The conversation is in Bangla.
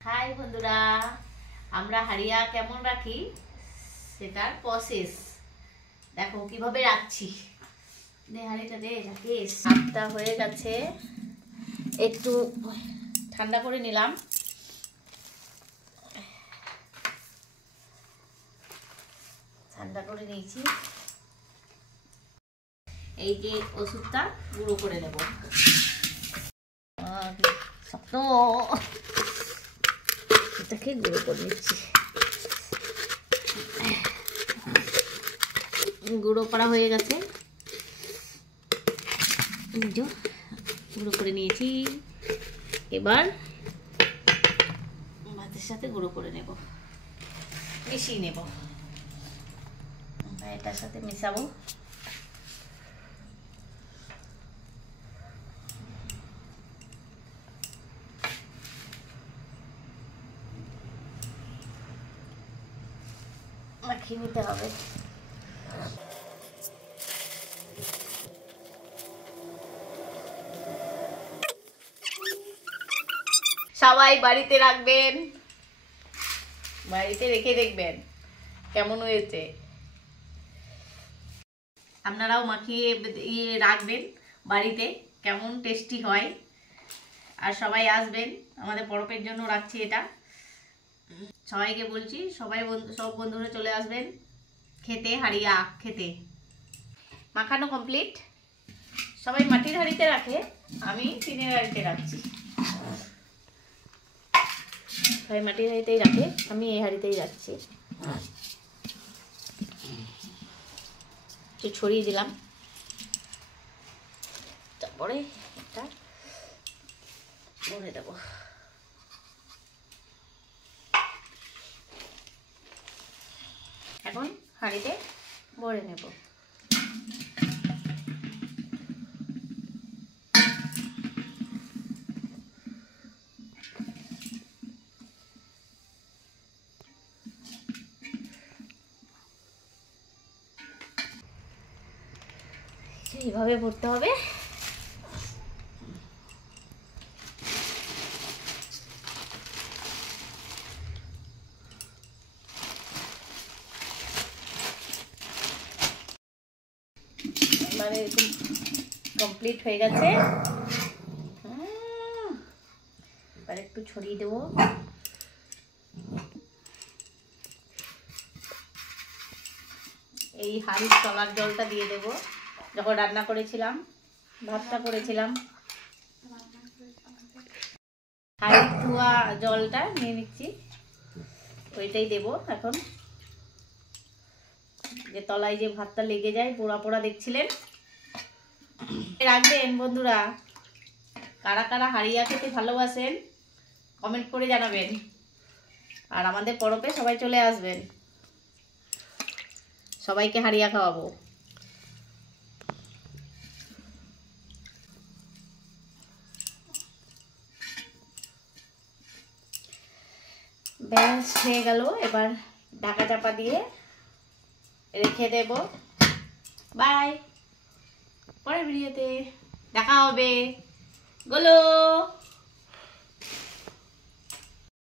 হাই বন্ধুরা, আমরা হারিয়া কেমন রাখি সেটার প্রসেস দেখো কিভাবে রাখছি। হাড়িটা দে, সাতটা হয়ে গেছে, একটু ঠান্ডা করে নিলাম। ঠান্ডা করে নিয়েছি। এই যে ওষুধটা গুঁড়ো করে নেব। শক্ত, এটাকে গুঁড়ো করে নিচ্ছি। গুঁড়ো করা হয়ে গেছে, গুঁড়ো করে নিয়েছি। এবার ভাতের সাথে গুঁড়ো করে নেব, মিশিয়ে নেব। এটার সাথে মেশাবো। মাখিয়ে নিতে হবে। সবাই বাড়িতে রাখবেন, বাড়িতে রেখে দেখবেন কেমন হয়েছে। আপনারাও মাখিয়ে রাখবেন বাড়িতে, কেমন টেস্টি হয়। আর সবাই আসবেন, আমাদের পরপের জন্য রাখছি এটা। সবাইকে বলছি, সব বন্ধুরা চলে আসবেন খেতে, হাড়িয়া খেতে। মাখানো কমপ্লিট। সবাই মাটির হাঁড়িতে রাখে, আমি টিনের হাঁড়িতে রাখছি। সবাই মাটির হাঁড়িতেই রাখে, আমি এই হাঁড়িতেই রাখছি। একটু ছড়িয়ে দিলাম, তারপরে এটা ভরে দেবো। এখন হাঁড়িতে ভরে নেব। এইভাবে ভরতে হবে। মানে কমপ্লিট হয়ে গেছে। এবার একটু ছড়িয়ে দেবো। এই হাঁড়ির তলার জলটা দিয়ে দেব। যখন রান্না করেছিলাম, ভাতটা করেছিলাম, হাঁড়ির ধোয়া জলটা নিয়ে নিচ্ছি, ওইটাই দেব এখন। যে তলায় যে ভাতটা লেগে যায়, পোড়া পোড়া দেখছিলেন। রাখবেন বন্ধুরা, কারা কারা হাঁড়িয়া খেতে ভালোবাসেন কমেন্ট করে জানাবেন। আর আমাদের পরবে সবাই চলে আসবেন, সবাইকে হাঁড়িয়া খাওয়াবো। ব্যাস হয়ে গেল। এবার ঢাকা চাপা দিয়ে রেখে দেব। বাই, পরের ভিডিওতে দেখা হবে। গোলো।